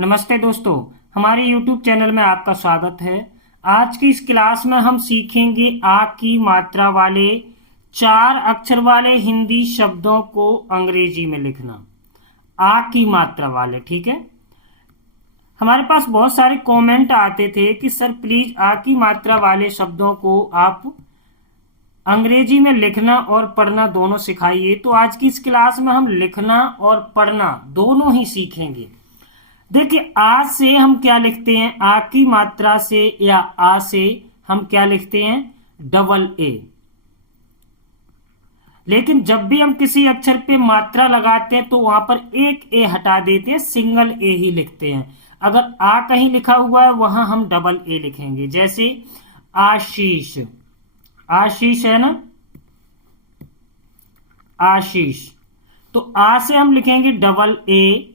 नमस्ते दोस्तों, हमारे YouTube चैनल में आपका स्वागत है। आज की इस क्लास में हम सीखेंगे आ की मात्रा वाले 4 अक्षर वाले हिंदी शब्दों को अंग्रेजी में लिखना। आ की मात्रा वाले, ठीक है। हमारे पास बहुत सारे कमेंट आते थे कि सर प्लीज आ की मात्रा वाले शब्दों को आप अंग्रेजी में लिखना और पढ़ना दोनों सिखाइए। तो आज की इस क्लास में हम लिखना और पढ़ना दोनों ही सीखेंगे। देखिए, आ से हम क्या लिखते हैं? आ की मात्रा से या आ से हम क्या लिखते हैं? Double A. लेकिन जब भी हम किसी अक्षर पे मात्रा लगाते हैं तो वहां पर एक ए हटा देते हैं, सिंगल ए ही लिखते हैं। अगर आ कहीं लिखा हुआ है वहां हम डबल ए लिखेंगे। जैसे आशीष, आशीष है ना, आशीष। तो आ से हम लिखेंगे डबल ए,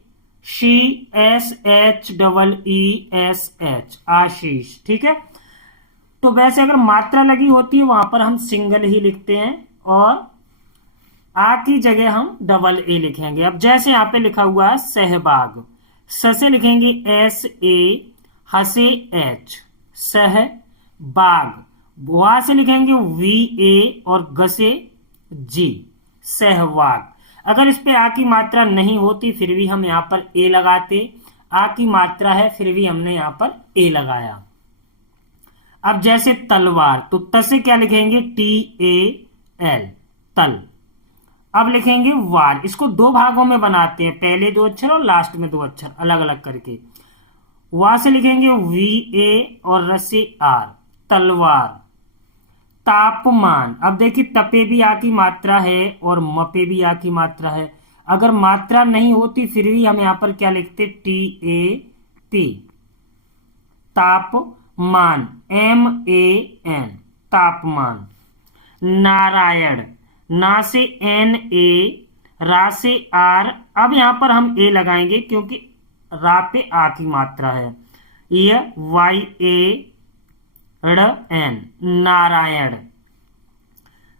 शी, S H double E S H, Ashish, ठीक है। तो वैसे अगर मात्रा लगी होती है वहां पर हम सिंगल ही लिखते हैं और आ की जगह हम डबल ए लिखेंगे। अब जैसे यहां पे लिखा हुआ है सहबाग, स से लिखेंगे एस ए, हसे एच, सह बाग। वहां से लिखेंगे वी ए और ग से जी, सहवाग। अगर इस पे आ की मात्रा नहीं होती फिर भी हम यहां पर ए लगाते। आ की मात्रा है फिर भी हमने यहां पर ए लगाया। अब जैसे तलवार, तो त से क्या लिखेंगे? टी ए एल, तल। अब लिखेंगे वार, इसको 2 भागों में बनाते हैं, पहले 2 अक्षर और लास्ट में 2 अक्षर अलग अलग करके। वा से लिखेंगे वी ए और र से आर, तलवार। तापमान, अब देखिए तपे भी आ की मात्रा है और मपे भी आ की मात्रा है। अगर मात्रा नहीं होती फिर भी हम यहां पर क्या लिखते? टी ए पी, तापमान, एम ए एन, तापमान। नारायण, ना से एन ए, रा से आर। अब यहां पर हम ए लगाएंगे क्योंकि रा पे आ की मात्रा है। यह वाई ए ड़ एन, नारायण।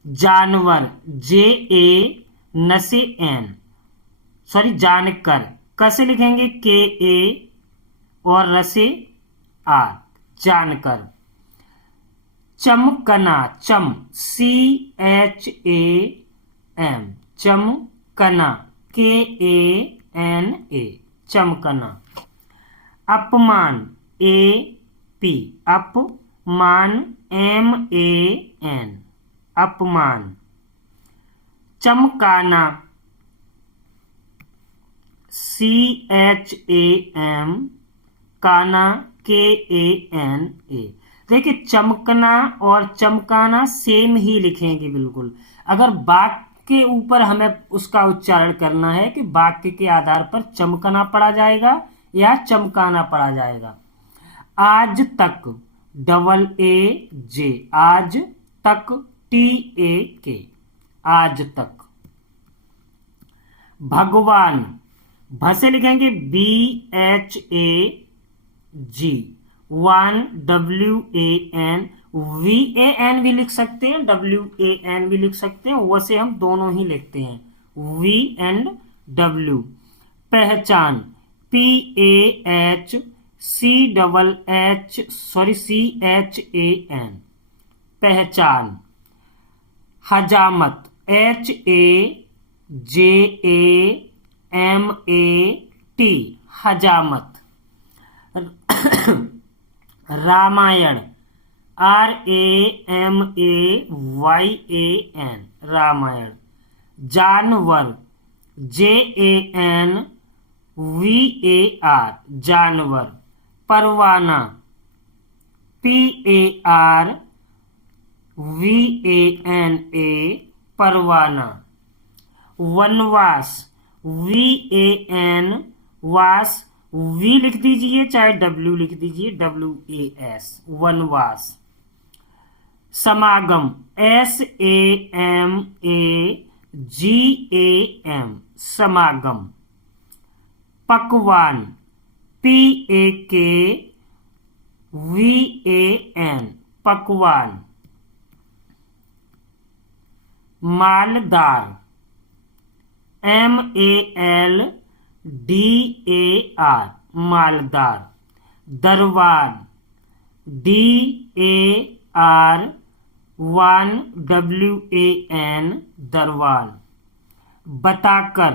जानवर, जे ए न से एन, सॉरी जानकर, क से लिखेंगे के ए और र से आर, जानकर। चमकना, चम, सी एच ए एम, चमकना, के ए एन ए, चमकना। अपमान, ए पी, अपमान, एम ए एन, अपमान। चमकाना, सी एच ए एम, काना, के ए एन ए। देखिए चमकना और चमकाना सेम ही लिखेंगे बिल्कुल। अगर वाक्य के ऊपर हमें उसका उच्चारण करना है कि वाक्य के आधार पर चमकना पढ़ा जाएगा या चमकाना पढ़ा जाएगा। आज तक, डबल ए जे, आज तक, टी ए के, आज तक। भगवान, भ से लिखेंगे बी एच ए जी, वन, W A N, V A N भी लिख सकते हैं, डब्ल्यू ए एन भी लिख सकते हैं, वैसे हम दोनों ही लिखते हैं, वी एंड डब्ल्यू। पहचान, P A H C double H, sorry C H A N, पहचान। हजामत, H A J A M A T, हजामत। Ramayan, R A M A Y A N, Ramayan. जानवर, J A N V A R, जानवर। परवाना, P A R V A N A, परवाना। वनवास, V A N वास, V लिख दीजिए चाहे डब्ल्यू लिख दीजिए, डब्ल्यू ए एस, वनवास। समागम, S A M A G A M, समागम। पकवान, पी ए के वी ए एन, पकवान। मालदार, M A L D A R, मालदार। दरवान, DAR1WAN, दरवान। बताकर,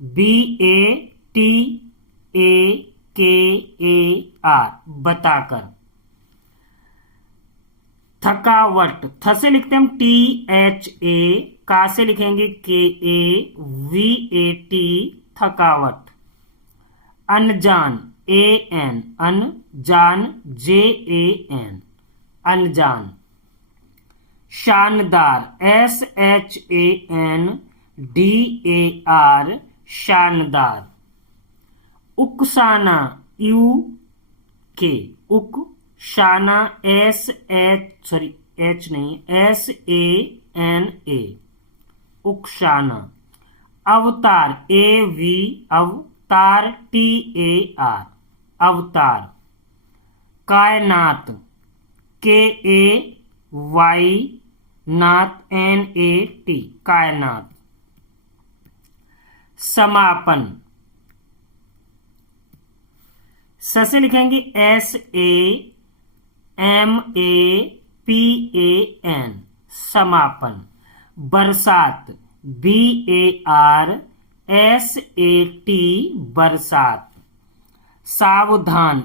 BATAKAR, बताकर। थकावट, थ से लिखते हैं हम THA, का से लिखेंगे KAVAT, थकावट। अनजान, AN, अनजान, JAN, अनजान। शानदार, SHANDAR, शानदार। उकसाना, UK, उकसाना, SANA, उकसाना। अवतार, AV, अवतार, TAR, अवतार। कायनात, KAY, नात, NAT, कायनात। समापन, स से लिखेंगे SAMAPAN, समापन। बरसात, BARSAT, बरसात। सावधान,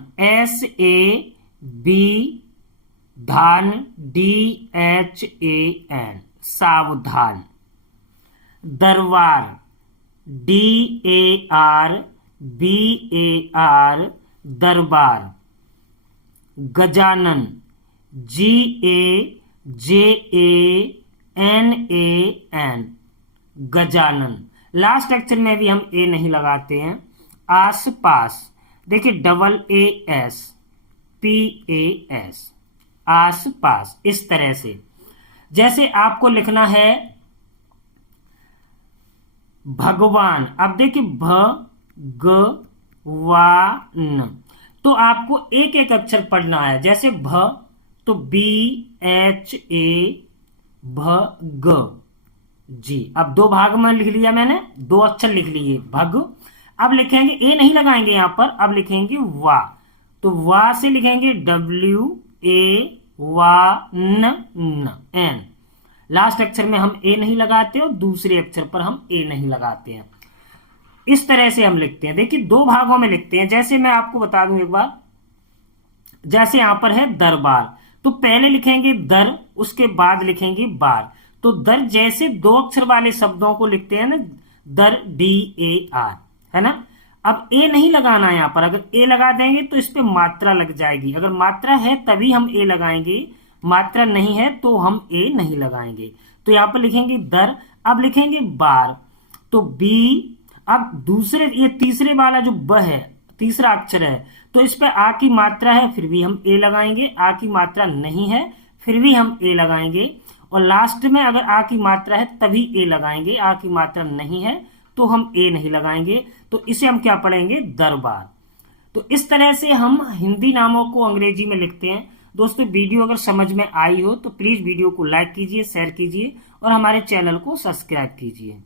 SAB, धान, DHAN, सावधान। दरबार, DARBAR, दरबार। गजानन, GAJANAN, गजानन। लास्ट अक्षर में भी हम ए नहीं लगाते हैं। आसपास, देखिए AASPAS, आसपास, इस तरह से। जैसे आपको लिखना है भगवान, अब देखिए भगवान, तो आपको एक एक अक्षर पढ़ना है। जैसे भ तो BHA, भग जी। अब दो भाग में लिख लिया मैंने, दो अक्षर लिख लिए भग। अब लिखेंगे, ए नहीं लगाएंगे यहां पर, अब लिखेंगे वा, तो वा से लिखेंगे WAN। लास्ट अक्षर में हम ए नहीं लगाते और दूसरे अक्षर पर हम ए नहीं लगाते हैं। इस तरह से हम लिखते हैं। देखिए दो भागों में लिखते हैं। जैसे मैं आपको बता दूं एक बार, जैसे यहां पर है दरबार, तो पहले लिखेंगे दर, उसके बाद लिखेंगे बार। तो दर जैसे दो अक्षर वाले शब्दों को लिखते हैं ना, दर, DAR, है ना। अब ए नहीं लगाना है यहां पर। अगर ए लगा देंगे तो इस पे मात्रा लग जाएगी। अगर मात्रा है तभी हम ए लगाएंगे, मात्रा नहीं है तो हम ए नहीं लगाएंगे। तो यहां पर लिखेंगे दर। अब लिखेंगे बार, तो बी। अब दूसरे, ये तीसरे वाला जो ब है, तीसरा अक्षर है, तो इस पे आ की मात्रा है, फिर भी हम ए लगाएंगे। आ की मात्रा नहीं है, फिर भी हम ए लगाएंगे। और लास्ट में अगर आ की मात्रा है तभी ए लगाएंगे। आ की मात्रा नहीं है तो हम ए नहीं लगाएंगे। तो इसे हम क्या पढ़ेंगे, दरबार। तो इस तरह से हम हिंदी नामों को अंग्रेजी में लिखते हैं। दोस्तों वीडियो अगर समझ में आई हो तो प्लीज वीडियो को लाइक कीजिए, शेयर कीजिए और हमारे चैनल को सब्सक्राइब कीजिए।